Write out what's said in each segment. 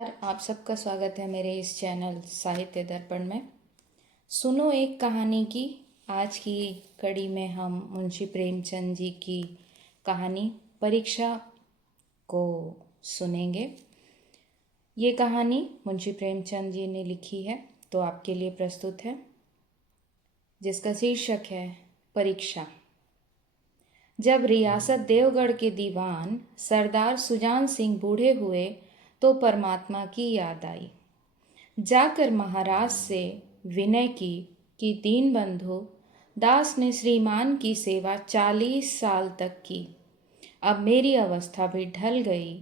आप सबका स्वागत है मेरे इस चैनल साहित्य दर्पण में। सुनो एक कहानी की। आज की कड़ी में हम मुंशी प्रेमचंद जी की कहानी परीक्षा को सुनेंगे। ये कहानी मुंशी प्रेमचंद जी ने लिखी है, तो आपके लिए प्रस्तुत है, जिसका शीर्षक है परीक्षा। जब रियासत देवगढ़ के दीवान सरदार सुजान सिंह बूढ़े हुए तो परमात्मा की याद आई। जाकर महाराज से विनय की कि दीनबंधु दास ने श्रीमान की सेवा 40 साल तक की। अब मेरी अवस्था भी ढल गई,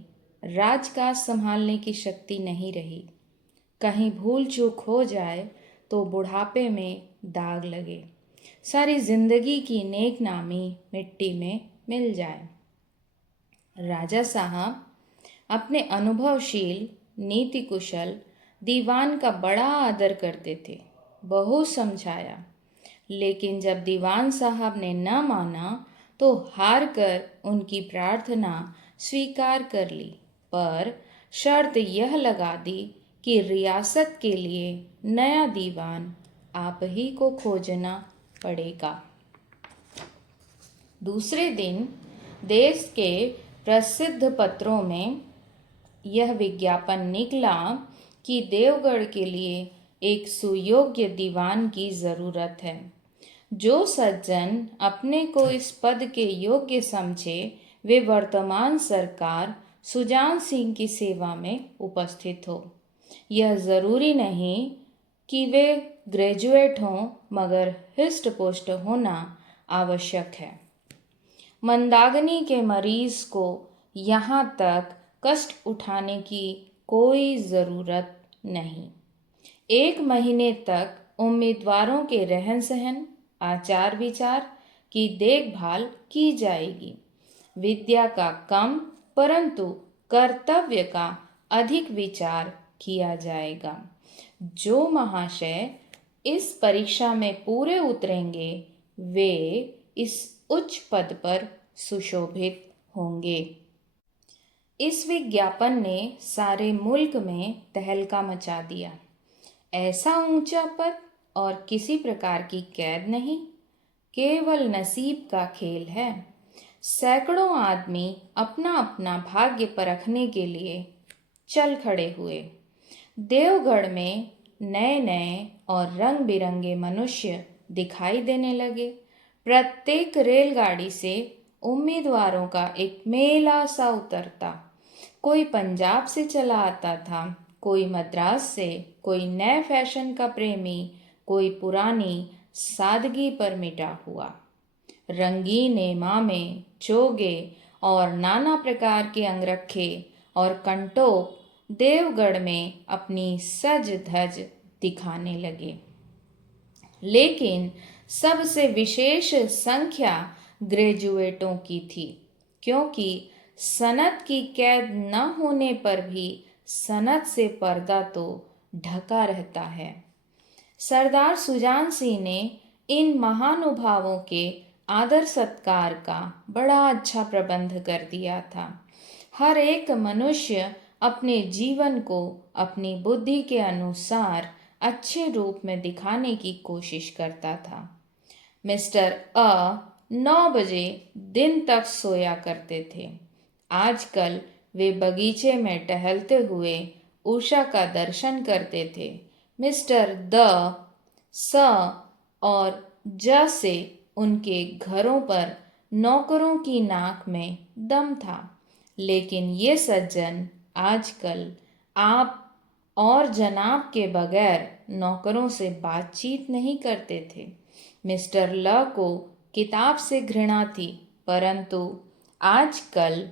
राजकाज संभालने की शक्ति नहीं रही। कहीं भूल चूक हो जाए तो बुढ़ापे में दाग लगे, सारी जिंदगी की नेक नामी मिट्टी में मिल जाए। राजा साहब अपने अनुभवशील नीति कुशल दीवान का बड़ा आदर करते थे। बहुत समझाया, लेकिन जब दीवान साहब ने न माना तो हार कर उनकी प्रार्थना स्वीकार कर ली, पर शर्त यह लगा दी कि रियासत के लिए नया दीवान आप ही को खोजना पड़ेगा। दूसरे दिन देश के प्रसिद्ध पत्रों में यह विज्ञापन निकला कि देवगढ़ के लिए एक सुयोग्य दीवान की जरूरत है। जो सज्जन अपने को इस पद के योग्य समझे वे वर्तमान सरकार सुजान सिंह की सेवा में उपस्थित हो। यह जरूरी नहीं कि वे ग्रेजुएट हों, मगर हिस्ट पुष्ट होना आवश्यक है। मंदाग्नि के मरीज को यहाँ तक कष्ट उठाने की कोई ज़रूरत नहीं। 1 महीने तक उम्मीदवारों के रहन सहन, आचार विचार की देखभाल की जाएगी। विद्या का कम परंतु कर्तव्य का अधिक विचार किया जाएगा। जो महाशय इस परीक्षा में पूरे उतरेंगे वे इस उच्च पद पर सुशोभित होंगे। इस विज्ञापन ने सारे मुल्क में तहलका मचा दिया। ऐसा ऊंचा पद और किसी प्रकार की कैद नहीं, केवल नसीब का खेल है। सैकड़ों आदमी अपना अपना भाग्य परखने के लिए चल खड़े हुए। देवगढ़ में नए नए और रंग बिरंगे मनुष्य दिखाई देने लगे। प्रत्येक रेलगाड़ी से उम्मीदवारों का एक मेला सा उतरता। कोई पंजाब से चला आता था, कोई मद्रास से, कोई नए फैशन का प्रेमी, कोई पुरानी सादगी पर मिटा हुआ। रंगीन इमामे, चोगे और नाना प्रकार के अंगरखे और कंटोप देवगढ़ में अपनी सज धज दिखाने लगे। लेकिन सबसे विशेष संख्या ग्रेजुएटों की थी, क्योंकि सनत की कैद न होने पर भी सनत से पर्दा तो ढका रहता है। सरदार सुजान सिंह ने इन महानुभावों के आदर सत्कार का बड़ा अच्छा प्रबंध कर दिया था। हर एक मनुष्य अपने जीवन को अपनी बुद्धि के अनुसार अच्छे रूप में दिखाने की कोशिश करता था। मिस्टर 9 बजे दिन तक सोया करते थे। आजकल वे बगीचे में टहलते हुए उषा का दर्शन करते थे। मिस्टर स और ज से उनके घरों पर नौकरों की नाक में दम था। लेकिन ये सज्जन आजकल आप और जनाब के बगैर नौकरों से बातचीत नहीं करते थे। मिस्टर ल को किताब से घृणा थी, परंतु आजकल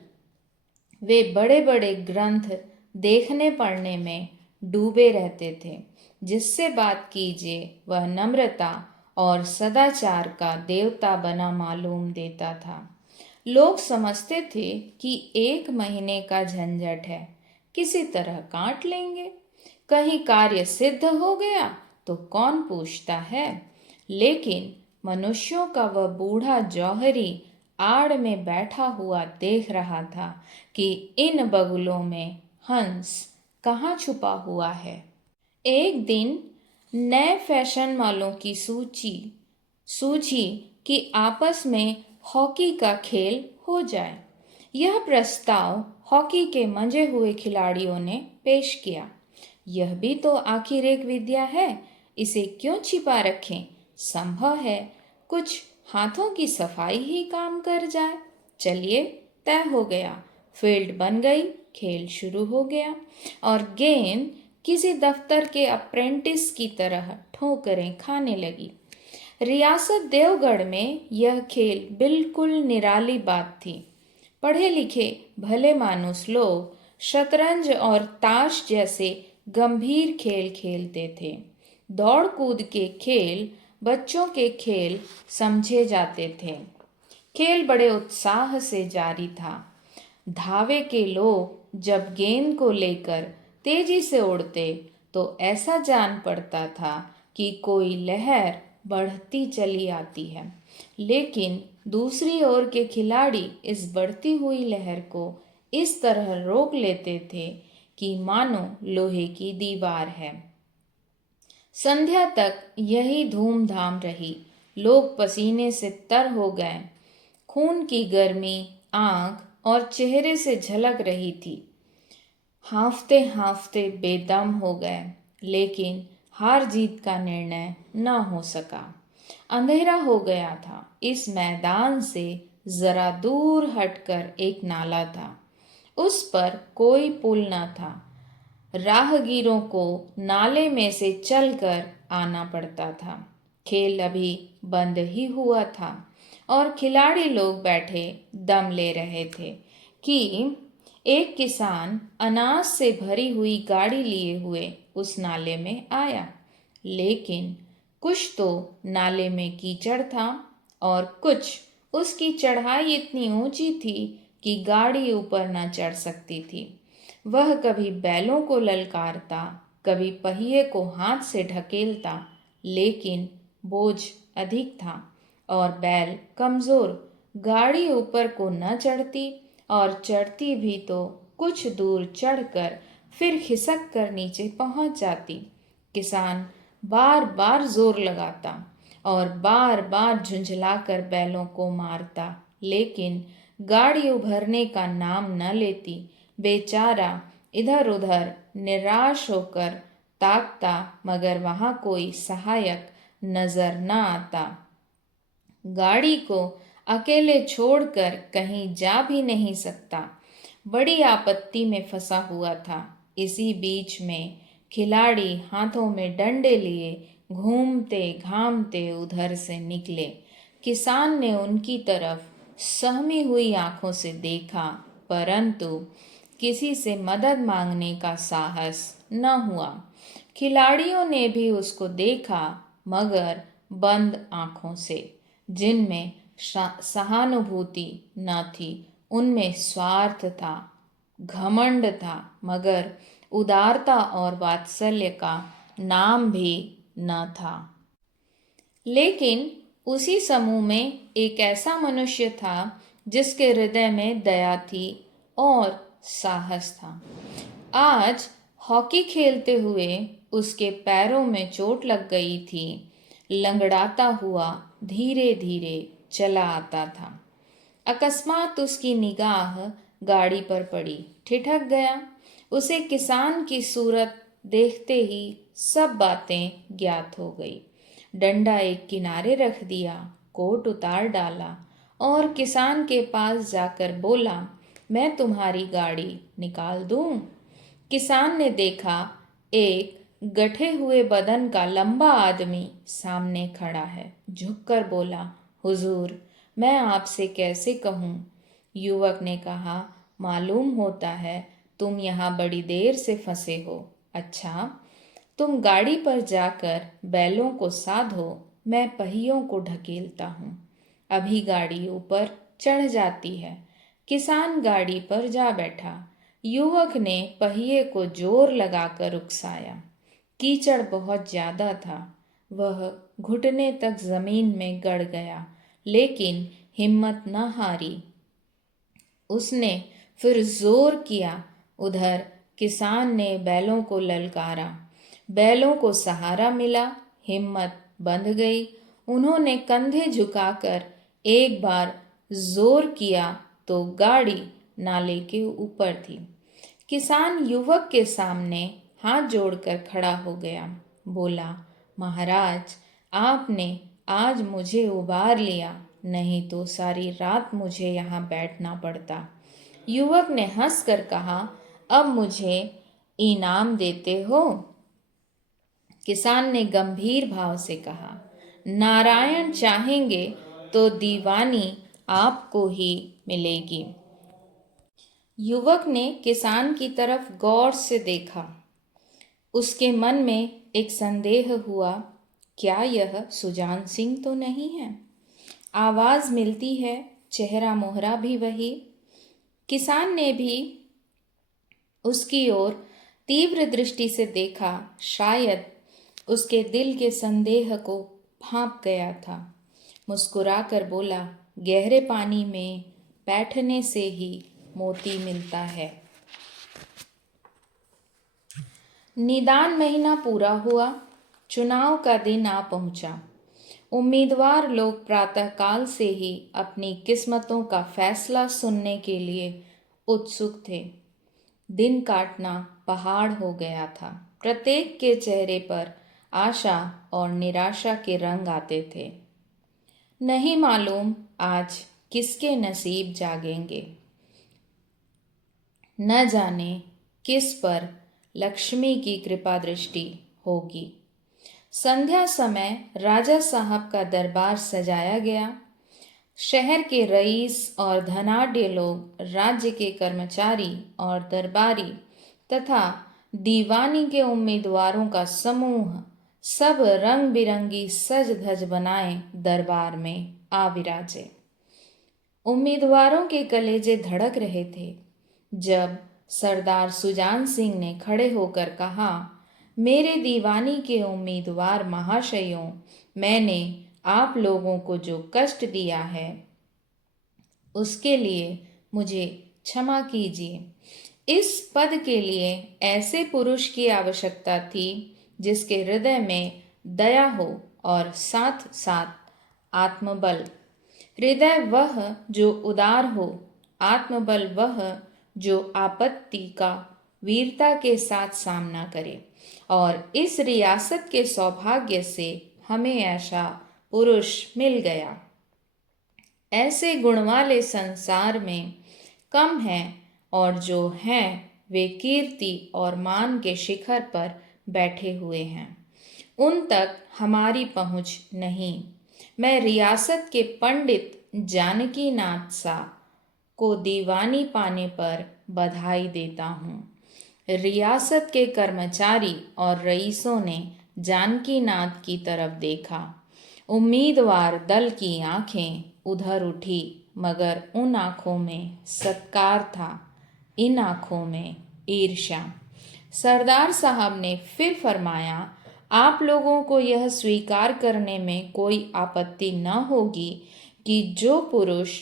वे बड़े बड़े ग्रंथ देखने पढ़ने में डूबे रहते थे। जिससे बात कीजिए वह नम्रता और सदाचार का देवता बना मालूम देता था। लोग समझते थे कि 1 महीने का झंझट है, किसी तरह काट लेंगे। कहीं कार्य सिद्ध हो गया तो कौन पूछता है। लेकिन मनुष्यों का वह बूढ़ा जौहरी आड़ में बैठा हुआ देख रहा था कि इन बगुलों में हंस कहाँ छुपा हुआ है। एक दिन नए फैशन वालों की सूझी कि आपस में हॉकी का खेल हो जाए। यह प्रस्ताव हॉकी के मंजे हुए खिलाड़ियों ने पेश किया। यह भी तो आखिर एक विद्या है, इसे क्यों छिपा रखें? संभव है कुछ हाथों की सफाई ही काम कर जाए। चलिए, तय हो गया। फील्ड बन गई, खेल शुरू हो गया और गेंद किसी दफ्तर के अप्रेंटिस की तरह ठोकरें खाने लगी। रियासत देवगढ़ में यह खेल बिल्कुल निराली बात थी। पढ़े लिखे भले मानुस लोग शतरंज और ताश जैसे गंभीर खेल खेलते थे। दौड़ कूद के खेल बच्चों के खेल समझे जाते थे। खेल बड़े उत्साह से जारी था। धावे के लोग जब गेंद को लेकर तेजी से उड़ते तो ऐसा जान पड़ता था कि कोई लहर बढ़ती चली आती है, लेकिन दूसरी ओर के खिलाड़ी इस बढ़ती हुई लहर को इस तरह रोक लेते थे कि मानो लोहे की दीवार है। संध्या तक यही धूमधाम रही। लोग पसीने से तर हो गए। खून की गर्मी आंख और चेहरे से झलक रही थी। हांफते हांफते बेदम हो गए, लेकिन हार जीत का निर्णय न हो सका। अंधेरा हो गया था। इस मैदान से जरा दूर हटकर एक नाला था। उस पर कोई पुल न था। राहगीरों को नाले में से चलकर आना पड़ता था। खेल अभी बंद ही हुआ था और खिलाड़ी लोग बैठे दम ले रहे थे कि एक किसान अनाज से भरी हुई गाड़ी लिए हुए उस नाले में आया। लेकिन कुछ तो नाले में कीचड़ था और कुछ उसकी चढ़ाई इतनी ऊंची थी कि गाड़ी ऊपर न चढ़ सकती थी। वह कभी बैलों को ललकारता, कभी पहिए को हाथ से ढकेलता, लेकिन बोझ अधिक था और बैल कमजोर। गाड़ी ऊपर को न चढ़ती और चढ़ती भी तो कुछ दूर चढ़कर फिर खिसक कर नीचे पहुंच जाती। किसान बार बार जोर लगाता और बार बार झुंझलाकर बैलों को मारता, लेकिन गाड़ी उभरने का नाम न लेती। बेचारा इधर उधर निराश होकर ताकता, मगर वहां कोई सहायक नजर न आता। गाड़ी को अकेले छोड़कर कहीं जा भी नहीं सकता। बड़ी आपत्ति में फंसा हुआ था। इसी बीच में खिलाड़ी हाथों में डंडे लिए घूमते घामते उधर से निकले। किसान ने उनकी तरफ सहमी हुई आंखों से देखा, परंतु किसी से मदद मांगने का साहस न हुआ। खिलाड़ियों ने भी उसको देखा, मगर बंद आंखों से, जिनमें सहानुभूति न थी। उनमें स्वार्थ था, घमंड था, मगर उदारता और वात्सल्य का नाम भी न था। लेकिन उसी समूह में एक ऐसा मनुष्य था जिसके हृदय में दया थी और साहस था। आज हॉकी खेलते हुए उसके पैरों में चोट लग गई थी। लंगड़ाता हुआ धीरे धीरे चला आता था। अकस्मात उसकी निगाह गाड़ी पर पड़ी। ठिठक गया। उसे किसान की सूरत देखते ही सब बातें ज्ञात हो गई। डंडा एक किनारे रख दिया, कोट उतार डाला और किसान के पास जाकर बोला, मैं तुम्हारी गाड़ी निकाल दूं? किसान ने देखा, एक गठे हुए बदन का लंबा आदमी सामने खड़ा है। झुककर बोला, हुजूर, मैं आपसे कैसे कहूँ? युवक ने कहा, मालूम होता है तुम यहाँ बड़ी देर से फंसे हो। अच्छा, तुम गाड़ी पर जाकर बैलों को साधो, मैं पहियों को ढकेलता हूँ। अभी गाड़ी ऊपर चढ़ जाती है। किसान गाड़ी पर जा बैठा। युवक ने पहिए को जोर लगाकर उकसाया। कीचड़ बहुत ज्यादा था। वह घुटने तक जमीन में गड़ गया, लेकिन हिम्मत न हारी। उसने फिर जोर किया। उधर किसान ने बैलों को ललकारा। बैलों को सहारा मिला, हिम्मत बंध गई। उन्होंने कंधे झुकाकर एक बार जोर किया तो गाड़ी नाले के ऊपर थी। किसान युवक के सामने हाथ जोड़कर खड़ा हो गया। बोला, महाराज, आपने आज मुझे उबार लिया, नहीं तो सारी रात मुझे यहाँ बैठना पड़ता। युवक ने हंसकर कहा, अब मुझे इनाम देते हो? किसान ने गंभीर भाव से कहा, नारायण चाहेंगे तो दीवानी आपको ही मिलेगी। युवक ने किसान की तरफ गौर से देखा। उसके मन में एक संदेह हुआ, क्या यह सुजान सिंह तो नहीं है? आवाज मिलती है, चेहरा मोहरा भी वही। किसान ने भी उसकी ओर तीव्र दृष्टि से देखा। शायद उसके दिल के संदेह को भांप गया था। मुस्कुराकर बोला, गहरे पानी में बैठने से ही मोती मिलता है। निदान महीना पूरा हुआ। चुनाव का दिन आ पहुंचा। उम्मीदवार लोग प्रातःकाल से ही अपनी किस्मतों का फैसला सुनने के लिए उत्सुक थे। दिन काटना पहाड़ हो गया था। प्रत्येक के चेहरे पर आशा और निराशा के रंग आते थे। नहीं मालूम आज किसके नसीब जागेंगे। न जाने किस पर लक्ष्मी की कृपा दृष्टि होगी। संध्या समय राजा साहब का दरबार सजाया गया। शहर के रईस और धनाढ्य लोग, राज्य के कर्मचारी और दरबारी तथा दीवानी के उम्मीदवारों का समूह सब रंग बिरंगी सज धज बनाए दरबार में आ विराजे। उम्मीदवारों के कलेजे धड़क रहे थे जब सरदार सुजान सिंह ने खड़े होकर कहा, मेरे दीवानी के उम्मीदवार महाशयों, मैंने आप लोगों को जो कष्ट दिया है उसके लिए मुझे क्षमा कीजिए। इस पद के लिए ऐसे पुरुष की आवश्यकता थी जिसके हृदय में दया हो और साथ साथ आत्मबल। हृदय वह जो उदार हो, आत्मबल वह जो आपत्ति का वीरता के साथ सामना करे। और इस रियासत के सौभाग्य से हमें ऐसा पुरुष मिल गया। ऐसे गुण वाले संसार में कम हैं और जो हैं वे कीर्ति और मान के शिखर पर बैठे हुए हैं। उन तक हमारी पहुंच नहीं। मैं रियासत के पंडित जानकी नाथ सा को दीवानी पाने पर बधाई देता हूँ। रियासत के कर्मचारी और रईसों ने जानकी नाथ की तरफ देखा। उम्मीदवार दल की आंखें उधर उठी, मगर उन आंखों में सत्कार था, इन आंखों में ईर्ष्या। सरदार साहब ने फिर फरमाया, आप लोगों को यह स्वीकार करने में कोई आपत्ति न होगी कि जो पुरुष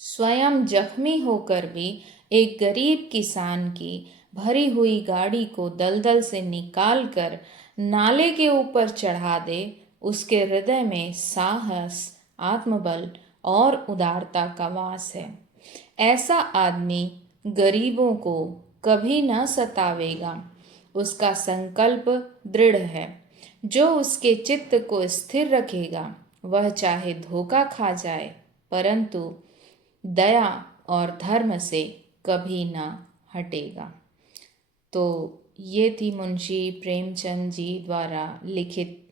स्वयं जख्मी होकर भी एक गरीब किसान की भरी हुई गाड़ी को दलदल से निकालकर नाले के ऊपर चढ़ा दे, उसके हृदय में साहस, आत्मबल और उदारता का वास है। ऐसा आदमी गरीबों को कभी न सतावेगा। उसका संकल्प दृढ़ है। जो उसके चित्त को स्थिर रखेगा वह चाहे धोखा खा जाए, परंतु दया और धर्म से कभी न हटेगा। तो ये थी मुंशी प्रेमचंद जी द्वारा लिखित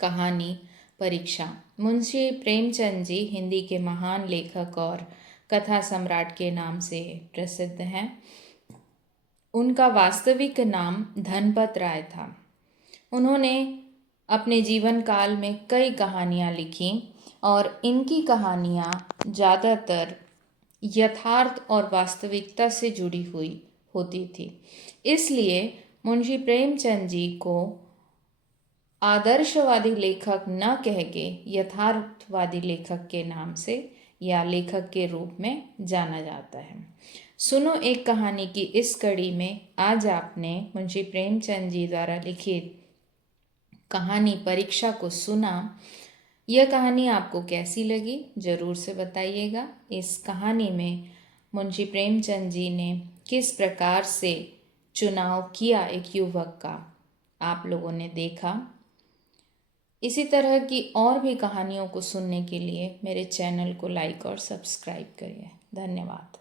कहानी परीक्षा। मुंशी प्रेमचंद जी हिंदी के महान लेखक और कथा सम्राट के नाम से प्रसिद्ध हैं। उनका वास्तविक नाम धनपत राय था। उन्होंने अपने जीवन काल में कई कहानियाँ लिखी और इनकी कहानियाँ ज़्यादातर यथार्थ और वास्तविकता से जुड़ी हुई होती थी। इसलिए मुंशी प्रेमचंद जी को आदर्शवादी लेखक न कह के यथार्थवादी लेखक के नाम से या लेखक के रूप में जाना जाता है। सुनो एक कहानी की इस कड़ी में आज आपने मुंशी प्रेमचंद जी द्वारा लिखित कहानी परीक्षा को सुना। यह कहानी आपको कैसी लगी ज़रूर से बताइएगा। इस कहानी में मुंशी प्रेमचंद जी ने किस प्रकार से चुनाव किया एक युवक का, आप लोगों ने देखा। इसी तरह की और भी कहानियों को सुनने के लिए मेरे चैनल को लाइक और सब्सक्राइब करिए। धन्यवाद।